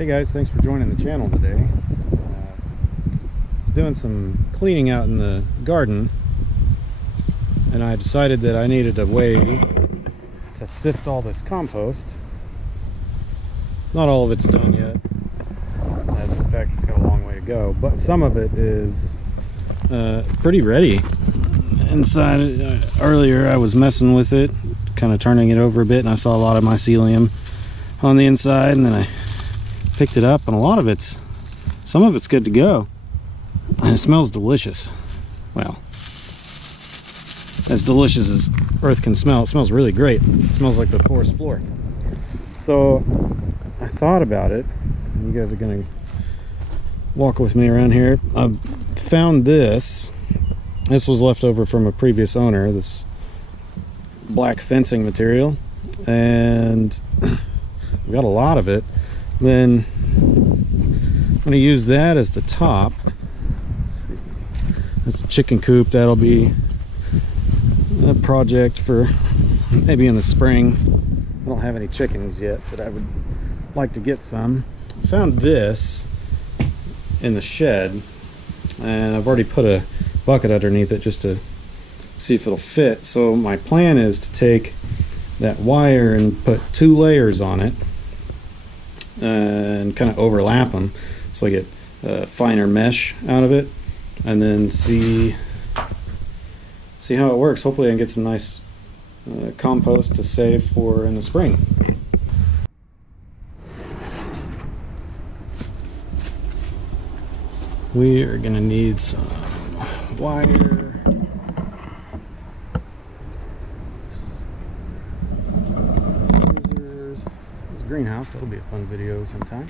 Hey guys, thanks for joining the channel today. I was doing some cleaning out in the garden, and I decided that I needed a way to sift all this compost. Not all of it's done yet, as in fact it's got a long way to go, but some of it is pretty ready. Inside, earlier I was messing with it, kind of turning it over a bit, and I saw a lot of mycelium on the inside, and then I picked it up, and some of it's good to go, and it smells delicious. Well, as delicious as earth can smell. It smells really great. It smells like the forest floor. So I thought about it, and you guys are gonna walk with me around here. I found this was left over from a previous owner, this black fencing material, and we got a lot of it. Then I'm going to use that as the top. Let's see. That's a chicken coop. That'll be a project for maybe in the spring. I don't have any chickens yet, but I would like to get some. I found this in the shed, and I've already put a bucket underneath it just to see if it'll fit. So my plan is to take that wire and put 2 layers on it and kind of overlap them so I get finer mesh out of it, and then see how it works. Hopefully I can get some nice compost to save for in the spring. We are gonna need some wire. Greenhouse, that'll be a fun video sometime.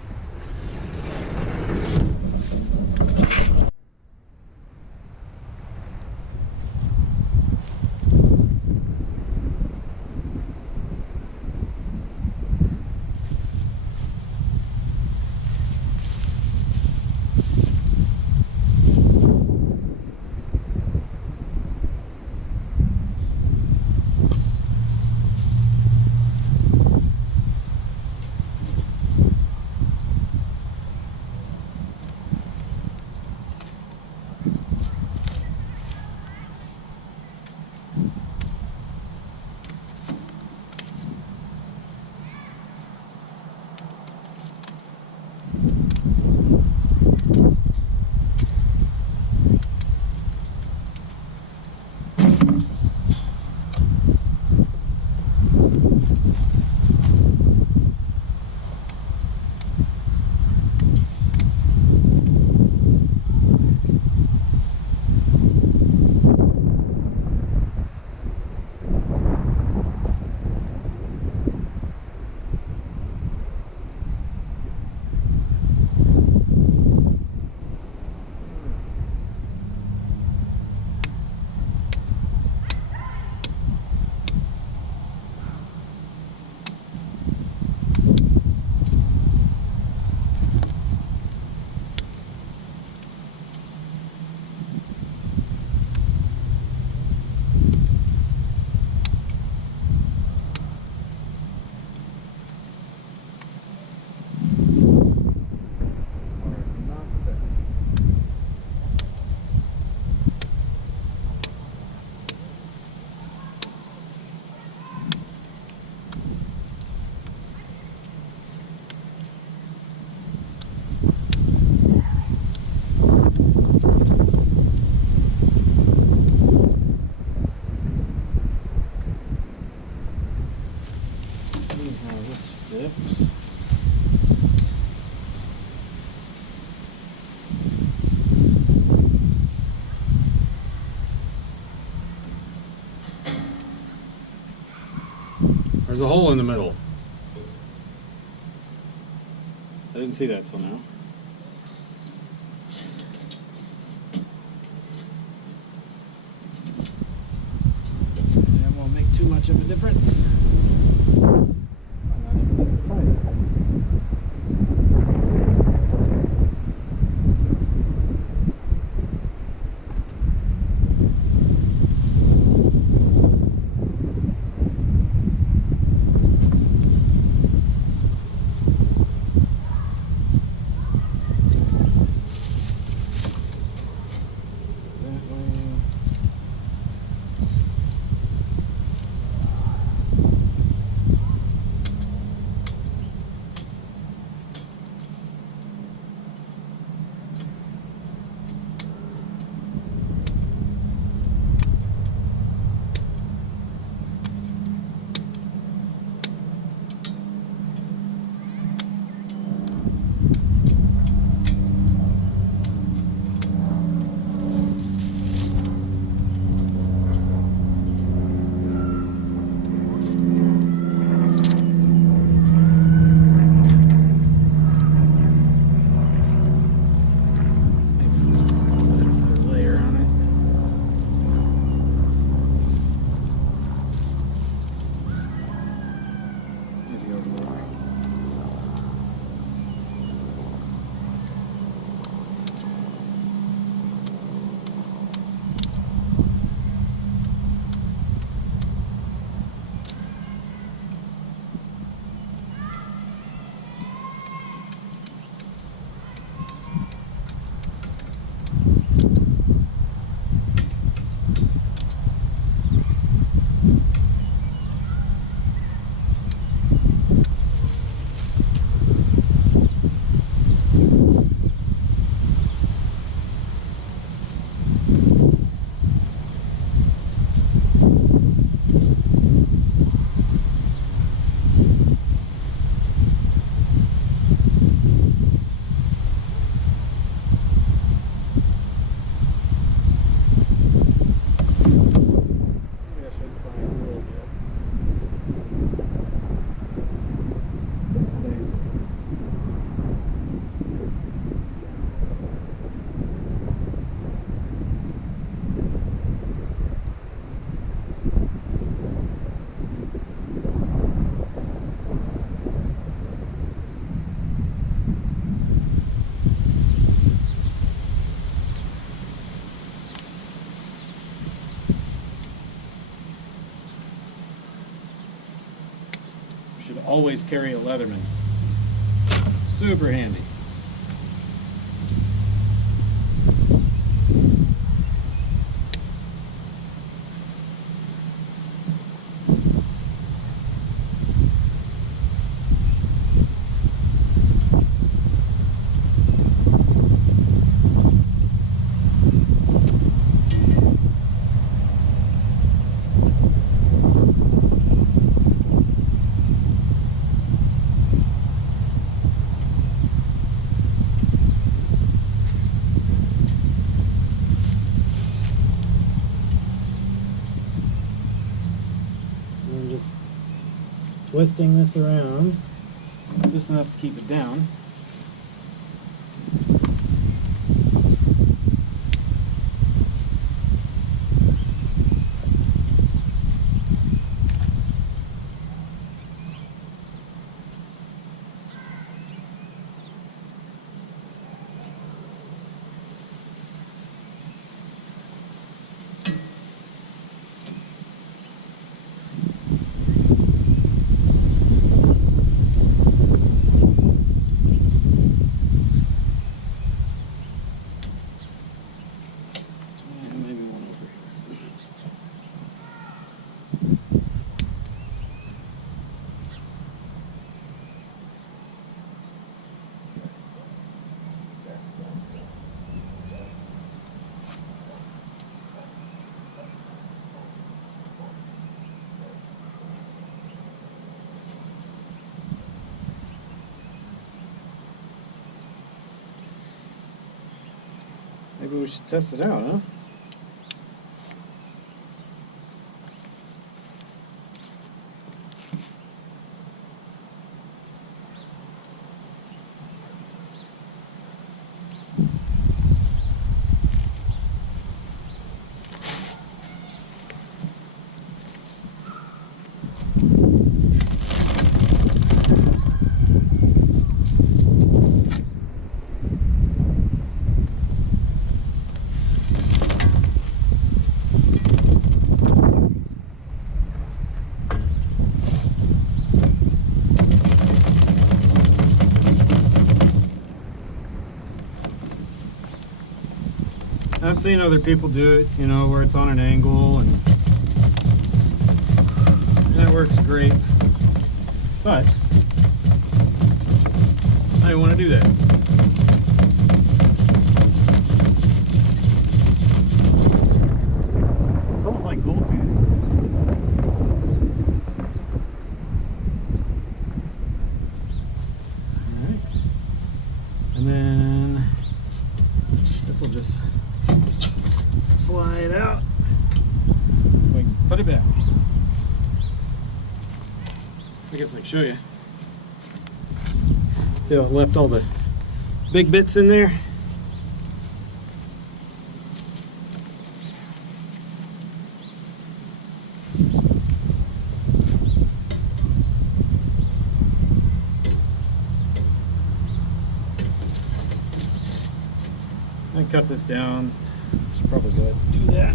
There's a hole in the middle. I didn't see that till now. That won't make too much of a difference. Not even that tight. always carry a Leatherman. Super handy. Twisting this around just enough to keep it down. Maybe we should test it out, huh? I've seen other people do it, you know, where it's on an angle, and that works great. But I don't want to do that. It's almost like gold painting. All right, and then this will just slide out. We can put it back. I guess I can show you. See how I left all the big bits in there? I cut this down. Should probably go ahead and do that.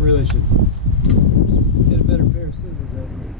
Really should get a better pair of scissors out here.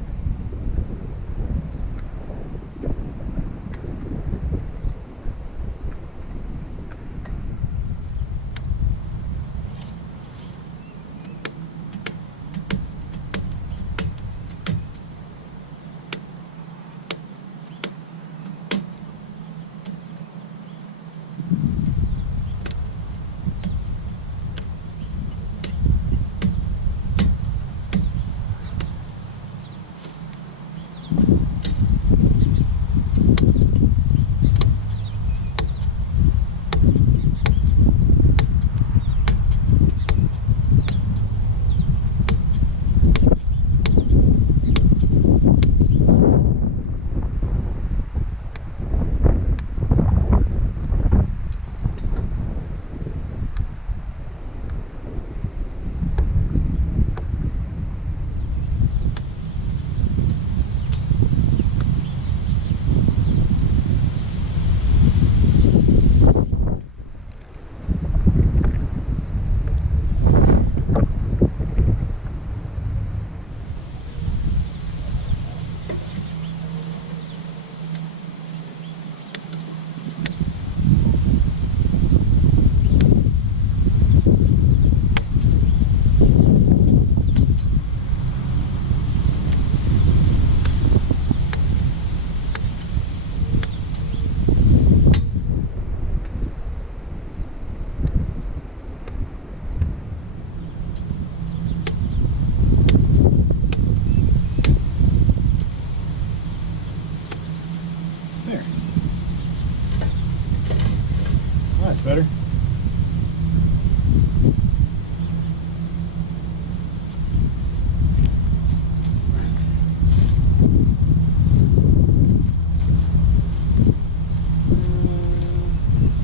That's better.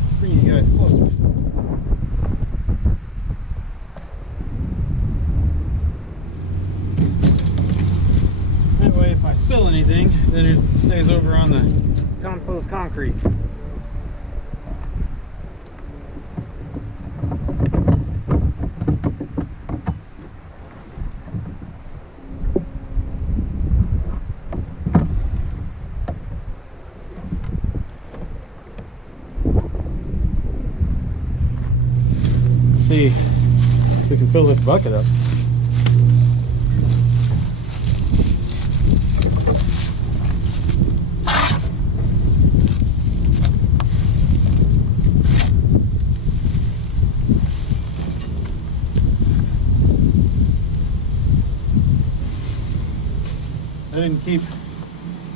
Let's bring you guys closer. That way, if I spill anything, then it stays over on the compost concrete. See if we can fill this bucket up. I didn't keep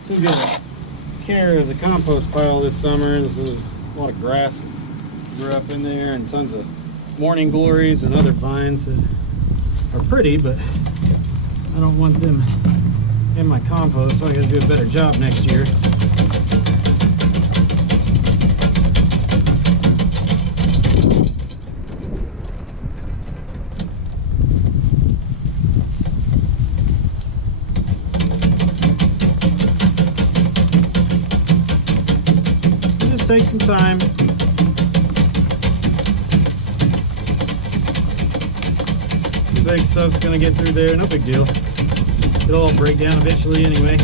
too good care of the compost pile this summer. This was a lot of grass that grew up in there and tons of morning glories and other vines that are pretty, but I don't want them in my compost, so I gotta do a better job next year. Just take some time. Big stuff's gonna get through there, no big deal. It'll all break down eventually anyway.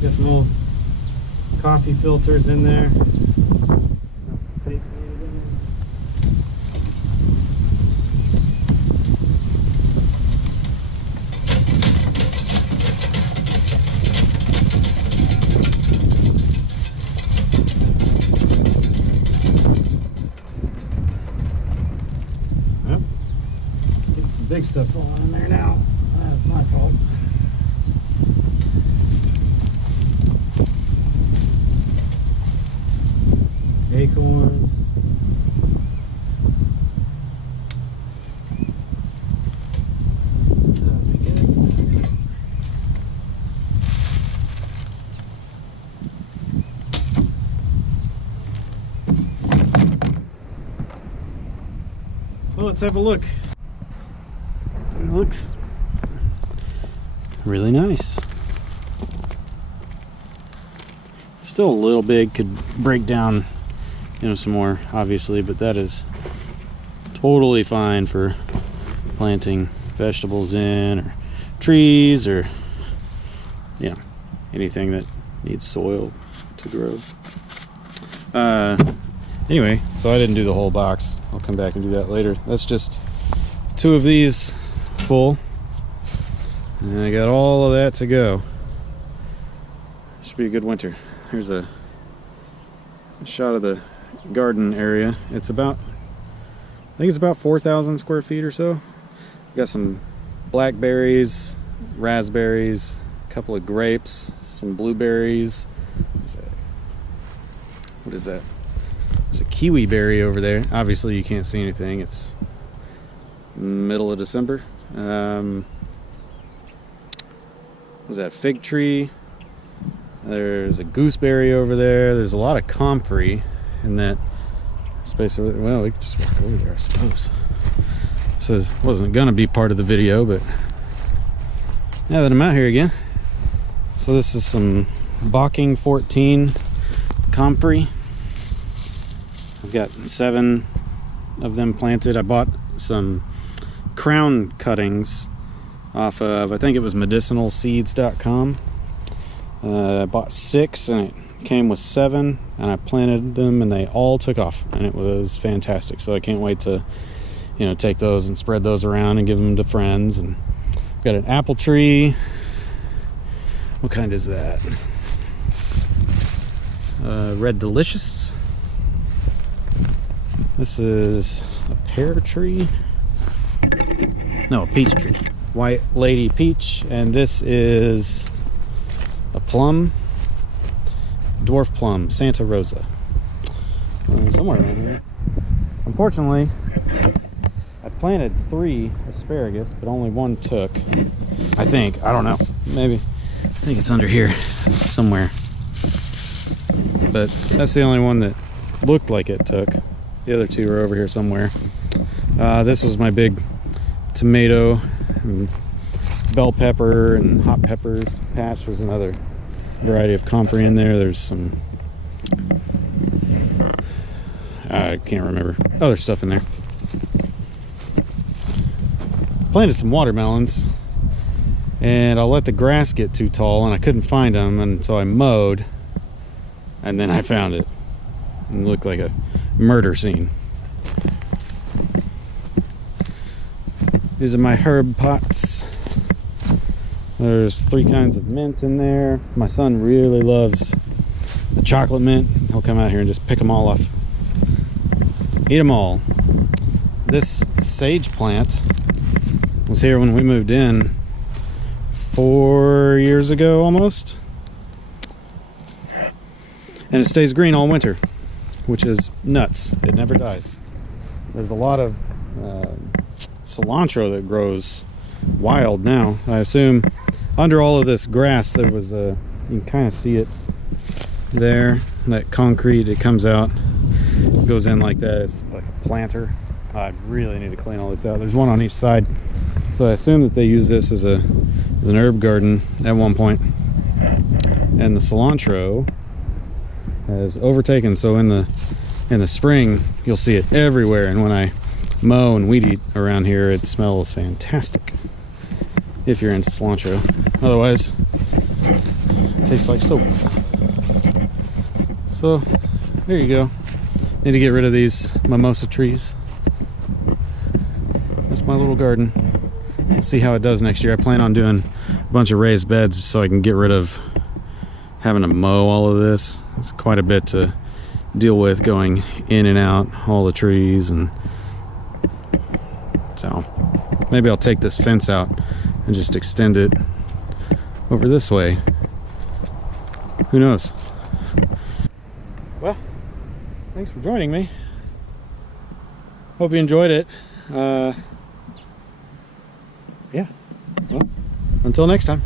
Got some old coffee filters in there. Big stuff falling in there now. That's my fault. Acorns. Well, let's have a look. It looks really nice. Still a little big, could break down, some more, obviously, but that is totally fine for planting vegetables in, or trees, or anything that needs soil to grow. Anyway, so I didn't do the whole box. I'll come back and do that later. That's just 2 of these full, and I got all of that to go. Should be a good winter. Here's a shot of the garden area. It's about, I think it's about 4,000 square feet or so. Got some blackberries, raspberries, a couple of grapes, some blueberries. What is that? There's a kiwi berry over there. Obviously you can't see anything. It's middle of December. Was that fig tree? There's a gooseberry over there. There's a lot of comfrey in that space over there. Well, we could just walk over there, I suppose. This wasn't gonna be part of the video, but now that I'm out here again. So this is some Bocking 14 comfrey. I've got 7 of them planted. I bought some crown cuttings off of, I think it was medicinalseeds.com. I bought 6 and it came with 7, and I planted them and they all took off, and it was fantastic. So I can't wait to take those and spread those around and give them to friends. And I've got an apple tree. What kind is that? Red Delicious. This is a pear tree. No, a peach tree. White Lady Peach. And this is a plum. Dwarf plum, Santa Rosa. somewhere around here. Unfortunately, I planted 3 asparagus, but only 1 took. I think. I don't know. Maybe. I think it's under here somewhere. But that's the only one that looked like it took. The other 2 are over here somewhere. This was my big tomato and bell pepper and hot peppers patch. There's another variety of comfrey in there. There's some, I can't remember, other stuff in there. Planted some watermelons, and I'll let the grass get too tall, and I couldn't find them, and so I mowed, and then I found it. It looked like a murder scene. These are my herb pots. There's 3 kinds of mint in there. My son really loves the chocolate mint. He'll come out here and just pick them all off. Eat them all. This sage plant was here when we moved in 4 years ago almost. And it stays green all winter, which is nuts. It never dies. There's a lot of cilantro that grows wild now. I assume under all of this grass there was a, you can kind of see it there, that concrete, it comes out, goes in like that. It's like a planter. I really need to clean all this out. There's one on each side, so I assume that they use this as an herb garden at one point. And the cilantro has overtaken, so in the spring you'll see it everywhere, and when I mow and weed eat around here, it smells fantastic if you're into cilantro. Otherwise, it tastes like soap. So there you go. Need to get rid of these mimosa trees. That's my little garden. We'll see how it does next year. I plan on doing a bunch of raised beds so I can get rid of having to mow all of this. It's quite a bit to deal with, going in and out all the trees, and so maybe I'll take this fence out and just extend it over this way. Who knows? Well, thanks for joining me. Hope you enjoyed it. Yeah, well, until next time.